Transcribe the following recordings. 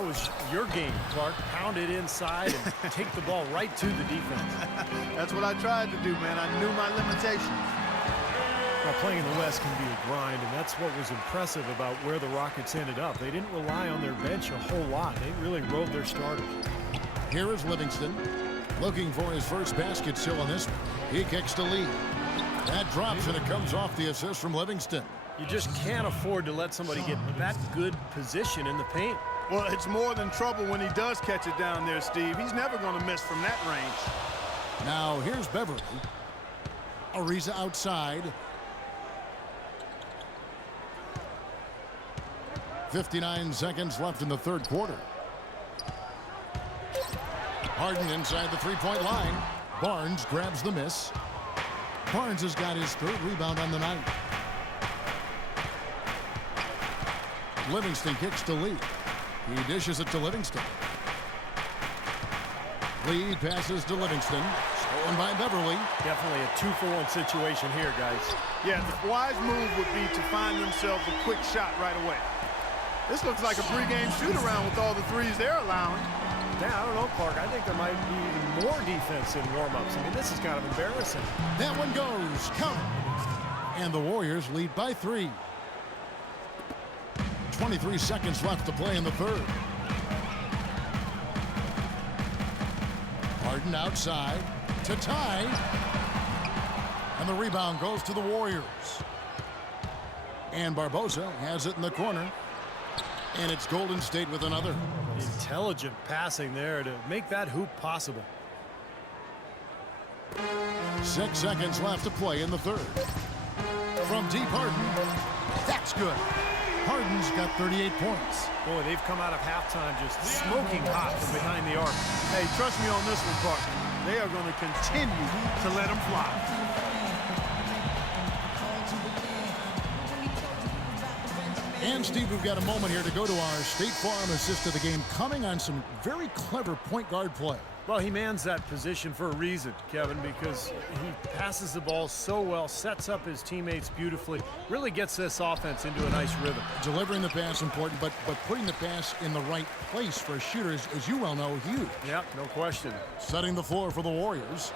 that was your game, Clark. Pound it inside and take the ball right to the defense. That's what I tried to do, man. I knew my limitations. Well, playing in the West can be a grind, and that's what was impressive about where the Rockets ended up. They didn't rely on their bench a whole lot. They really rode their starters. Here is Livingston looking for his first basket still in this one. He kicks to Lee. That drops, and it comes off the assist from Livingston. You just can't afford to let somebody get that good position in the paint. Well, it's more than trouble when he does catch it down there, Steve. He's never going to miss from that range. Now here's Beverly. Ariza outside. 59 seconds left in the third quarter. Harden inside the three-point line. Barnes grabs the miss. Barnes has got his third rebound on the night. Livingston kicks to Lee. He dishes it to Livingston. Lee passes to Livingston. Stolen by Beverly. Definitely a 2-for-1 situation here, guys. Yeah, the wise move would be to find themselves a quick shot right away. This looks like a pregame shoot-around with all the threes they're allowing. Yeah, I don't know, Clark. I think there might be even more defense in warm-ups. I mean, this is kind of embarrassing. That one goes. Count. And the Warriors lead by 3. 23 seconds left to play in the third. Harden outside to tie. And the rebound goes to the Warriors. And Barbosa has it in the corner. And it's Golden State with another. Intelligent passing there to make that hoop possible. 6 seconds left to play in the third. From deep, Harden. That's good. Harden's got 38 points. Boy, they've come out of halftime just smoking hot from behind the arc. Hey, trust me on this one, partner. They are going to continue to let them fly. And, Steve, we've got a moment here to go to our State Farm assist of the game, coming on some very clever point guard play. Well, he mans that position for a reason, Kevin, because he passes the ball so well, sets up his teammates beautifully, really gets this offense into a nice rhythm. Delivering the pass important, but putting the pass in the right place for a shooter is, as you well know, huge. Yep, no question. Setting the floor for the Warriors.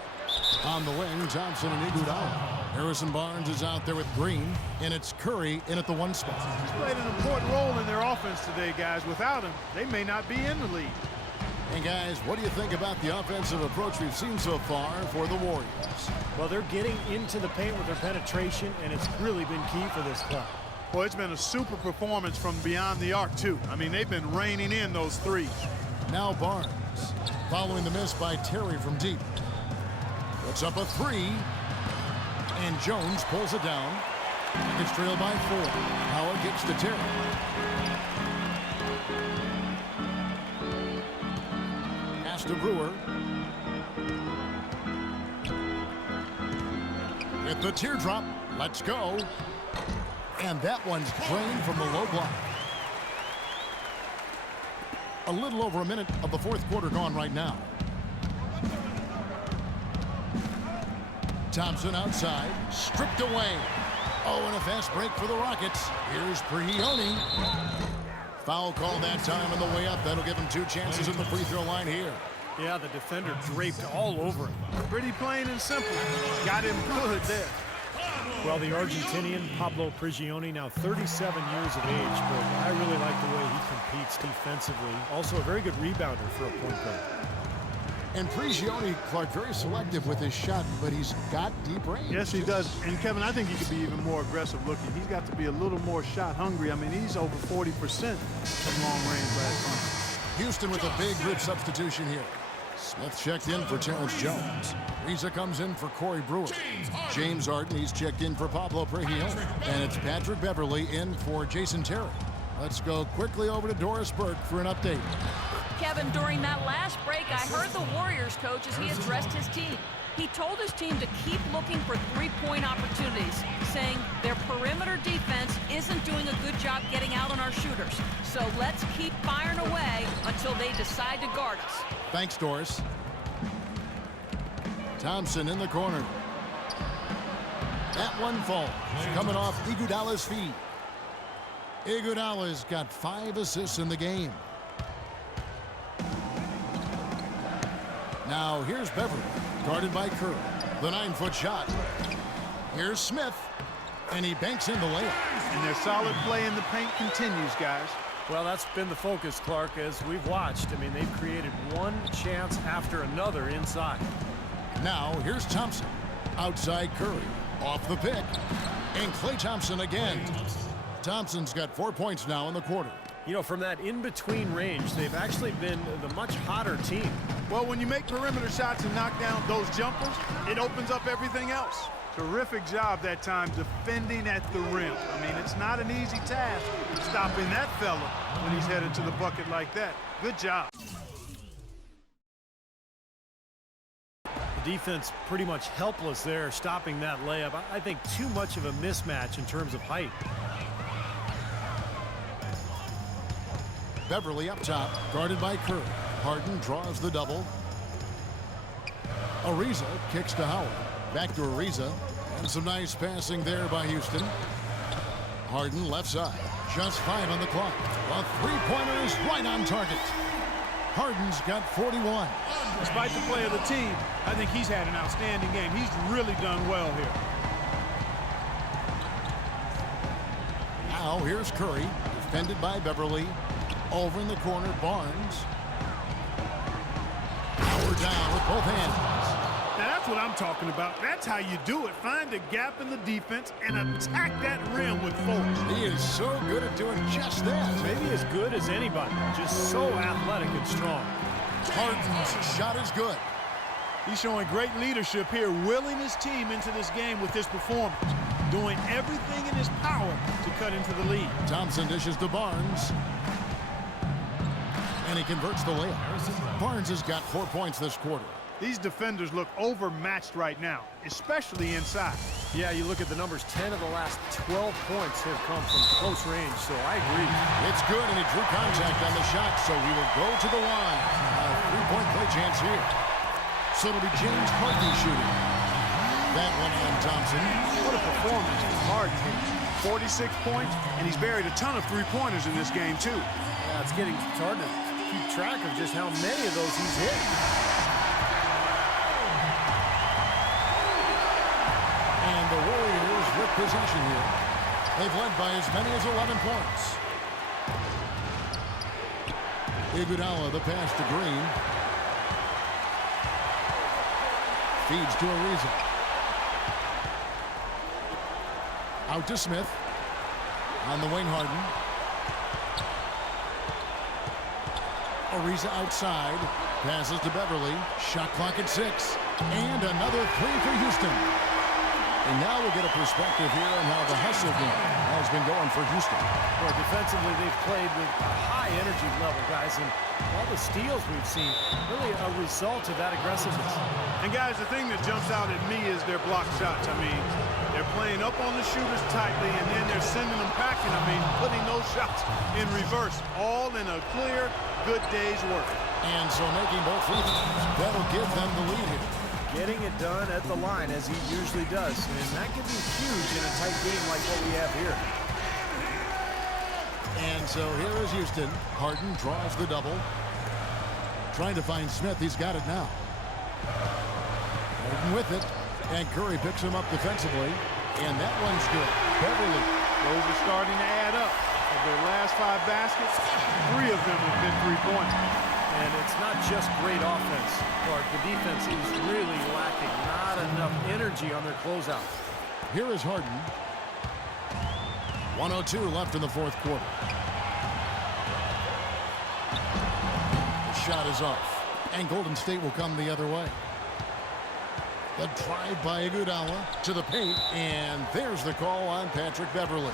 On the wing, Thompson and Iguodala. Harrison Barnes is out there with Green, and it's Curry in at the 1 spot. He's played an important role in their offense today, guys. Without him, they may not be in the lead. And, guys, what do you think about the offensive approach we've seen so far for the Warriors? Well, they're getting into the paint with their penetration, and it's really been key for this club. Well, it's been a super performance from beyond the arc, too. I mean, they've been raining in those threes. Now Barnes, following the miss by Terry from deep. Puts up a 3, and Jones pulls it down. It's trailed by 4. Howard kicks to Terry. Pass to Brewer. With the teardrop, let's go. And that one's drained from the low block. A little over a minute of the fourth quarter gone right now. Thompson outside, stripped away. Oh, and a fast break for the Rockets. Here's Prigioni. Foul call that time on the way up. That'll give him 2 chances at the free throw line here. Yeah, the defender draped all over him. Pretty plain and simple. Got him good there. Well, the Argentinian, Pablo Prigioni, now 37 years of age, but I really like the way he competes defensively. Also a very good rebounder for a point guard. And Prigioni, Clark, very selective with his shot, but he's got deep range. Yes, he does. And, Kevin, I think he could be even more aggressive looking. He's got to be a little more shot hungry. I mean, he's over 40% from long range last night. Houston with a big group substitution here. Smith checked in for Terrence Jones. Riza comes in for Corey Brewer. James Harden, he's checked in for Pablo Prigioni. And it's Patrick Beverly in for Jason Terry. Let's go quickly over to Doris Burke for an update. Kevin, during that last break, I heard the Warriors coach as he addressed his team. He told his team to keep looking for three-point opportunities, saying their perimeter defense isn't doing a good job getting out on our shooters. So let's keep firing away until they decide to guard us. Thanks, Doris. Thompson in the corner. That one falls, coming off Iguodala's feet. Iguodala's got 5 assists in the game. Now here's Beverly, guarded by Curry. The 9-foot shot. Here's Smith, and he banks in the layup. And their solid play in the paint continues, guys. Well, that's been the focus, Clark, as we've watched. I mean, they've created one chance after another inside. Now here's Thompson. Outside Curry. Off the pick. And Klay Thompson again. Thompson's got 4 points now in the quarter. You know, from that in-between range, they've actually been the much hotter team. Well, when you make perimeter shots and knock down those jumpers, it opens up everything else. Terrific job that time defending at the rim. I mean, it's not an easy task stopping that fella when he's headed to the bucket like that. Good job. Defense pretty much helpless there, stopping that layup. I think too much of a mismatch in terms of height. Beverly up top, guarded by Curry. Harden draws the double. Ariza kicks to Howard. Back to Ariza. And some nice passing there by Houston. Harden left side. Just 5 on the clock. A three-pointer is right on target. Harden's got 41. Despite the play of the team, I think he's had an outstanding game. He's really done well here. Now here's Curry, defended by Beverly. Over in the corner, Barnes. Howard down with both hands. Now that's what I'm talking about. That's how you do it. Find a gap in the defense and attack that rim with force. He is so good at doing just that. Maybe as good as anybody, just so athletic and strong. Harden's shot is good. He's showing great leadership here, willing his team into this game with his performance, doing everything in his power to cut into the lead. Thompson dishes to Barnes. And he converts the layup. Barnes has got 4 points this quarter. These defenders look overmatched right now, especially inside. Yeah, you look at the numbers, 10 of the last 12 points have come from close range, so I agree. It's good, and he drew contact on the shot, so he will go to the line. A three-point play chance here. So it'll be James Harden shooting. That one on Thompson. What a performance from Harden. 46 points, and he's buried a ton of three-pointers in this game, too. Yeah, it's hard to keep track of just how many of those he's hit. And the Warriors with possession here. They've led by as many as 11 points. Iguodala, the pass to Green. Feeds to Ariza. Out to Smith. On the wing, Harden. Ariza outside. Passes to Beverly. Shot clock at 6. And another three for Houston. And now we'll get a perspective here on how the hustle game has been going for Houston. Well, defensively, they've played with a high energy level, guys, and all the steals we've seen, really a result of that aggressiveness. And, guys, the thing that jumps out at me is their block shots. I mean, they're playing up on the shooters tightly, and then they're sending them packing. I mean, putting those shots in reverse, all in a clear, good day's work. And so making both free throws, that'll give them the lead here. Getting it done at the line, as he usually does, and that can be huge in a tight game like what we have here. And so here is Houston. Harden draws the double. Trying to find Smith. He's got it now. Harden with it. And Curry picks him up defensively. And that one's good. Beverly. Those are starting to add up. Of their last 5 baskets, 3 of them have been three-pointers. And it's not just great offense, Clark. The defense is really lacking. Not enough energy on their closeout. Here is Harden. 1:02 left in the fourth quarter. The shot is off. And Golden State will come the other way. The drive by Iguodala to the paint. And there's the call on Patrick Beverly.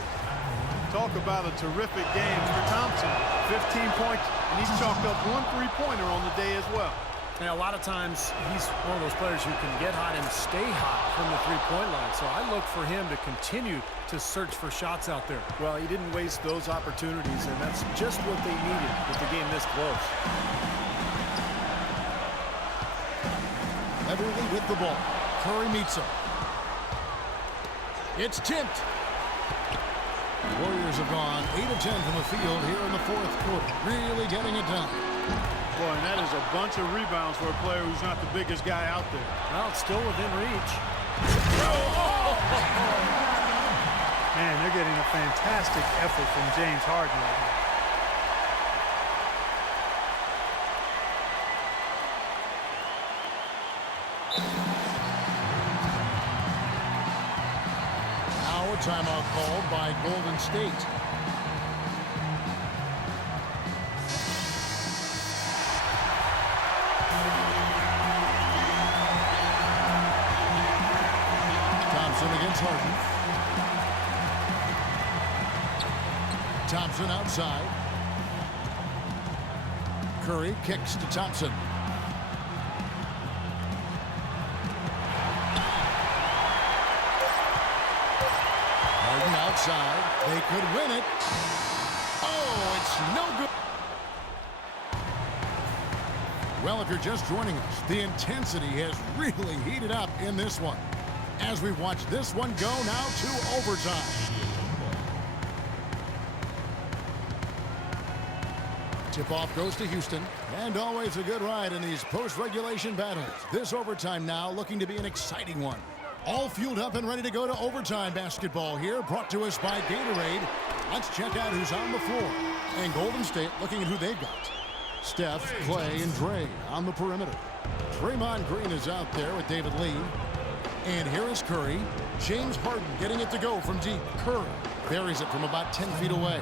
Talk about a terrific game for Thompson. 15 points, and he's chalked up 1 three-pointer on the day as well. Yeah, a lot of times he's one of those players who can get hot and stay hot from the three-point line. So I look for him to continue to search for shots out there. Well, he didn't waste those opportunities, and that's just what they needed with the game this close. Beverly with the ball. Curry meets him. It's tipped. The Warriors have gone 8 of 10 from the field here in the fourth quarter. Really getting it done. Boy, and that is a bunch of rebounds for a player who's not the biggest guy out there. Well, it's still within reach. Man, they're getting a fantastic effort from James Harden right now. Now a timeout called by Golden State. Thompson against Harden. Thompson outside. Curry kicks to Thompson. Harden outside. They could win it. Oh, it's no good. Well, if you're just joining us, the intensity has really heated up in this one, as we watch this one go now to overtime. Tip-off goes to Houston, and always a good ride in these post-regulation battles. This overtime now looking to be an exciting one. All fueled up and ready to go to overtime basketball here, brought to us by Gatorade. Let's check out who's on the floor. And Golden State looking at who they've got. Steph, Clay, and Dre on the perimeter. Draymond Green is out there with David Lee. And here is Curry. James Harden getting it to go from deep. Curry buries it from about 10 feet away.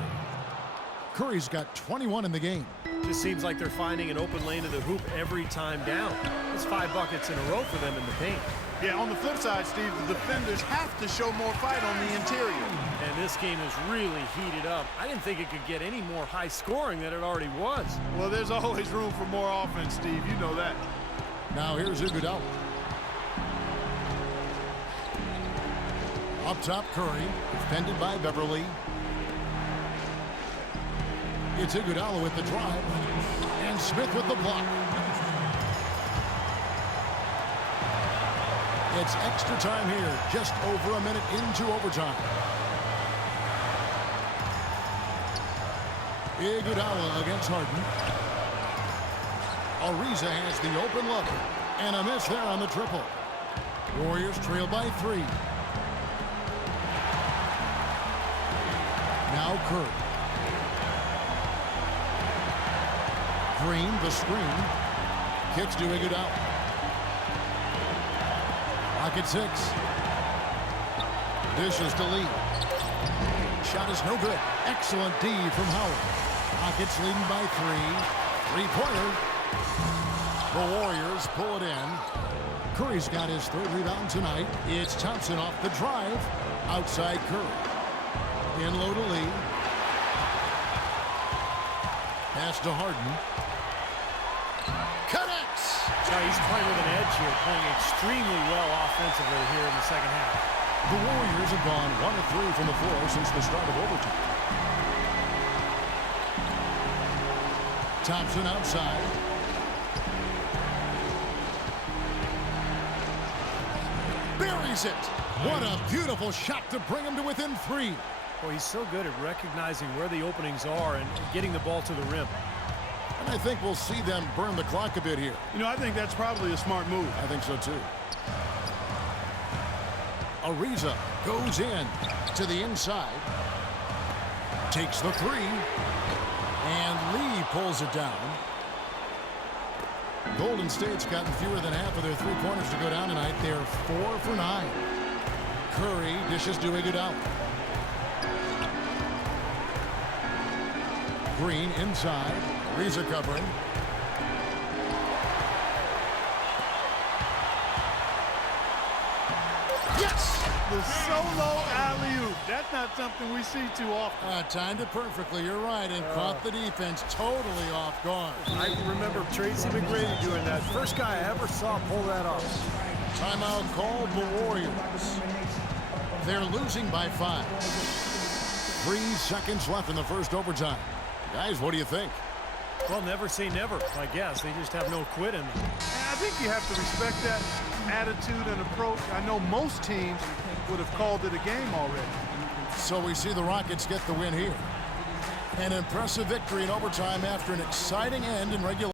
Curry's got 21 in the game. Just seems like they're finding an open lane to the hoop every time down. It's 5 buckets in a row for them in the paint. Yeah, on the flip side, Steve, the defenders have to show more fight on the interior. And this game is really heated up. I didn't think it could get any more high scoring than it already was. Well, there's always room for more offense, Steve. You know that. Now here's Iguodala. Up top, Curry, defended by Beverly. It's Iguodala with the drive, and Smith with the block. It's extra time here, just over a minute into overtime. Iguodala against Harden. Ariza has the open look, and a miss there on the triple. Warriors trail by 3. Now Curry. Green, the screen. Kicks to Iguodala. Rocket 6. Dishes to Lee. Shot is no good. Excellent D from Howard. Rockets leading by 3. Three-pointer. The Warriors pull it in. Curry's got his 3rd rebound tonight. It's Thompson off the drive. Outside Curry. In low to Lee. Pass to Harden. Connects! So he's playing with an edge here, playing extremely well offensively here in the second half. The Warriors have gone 1 of 3 from the floor since the start of overtime. Thompson outside. Buries it! What a beautiful shot to bring him to within 3. Well, he's so good at recognizing where the openings are and getting the ball to the rim. And I think we'll see them burn the clock a bit here. You know, I think that's probably a smart move. I think so, too. Ariza goes in to the inside. Takes the 3. And Lee pulls it down. Golden State's gotten fewer than half of their 3-pointers to go down tonight. They're 4 for 9. Curry dishes to Iguodala. Green inside. Ariza covering. Yes! The solo alley-oop. That's not something we see too often. Timed it perfectly. You're right. And caught the defense totally off guard. I remember Tracy McGrady doing that. First guy I ever saw pull that off. Timeout called the Warriors. They're losing by 5. 3 seconds left in the first overtime. Guys, what do you think? Well, never say never, I guess. They just have no quit in them. I think you have to respect that attitude and approach. I know most teams would have called it a game already. So we see the Rockets get the win here. An impressive victory in overtime after an exciting end in regulation.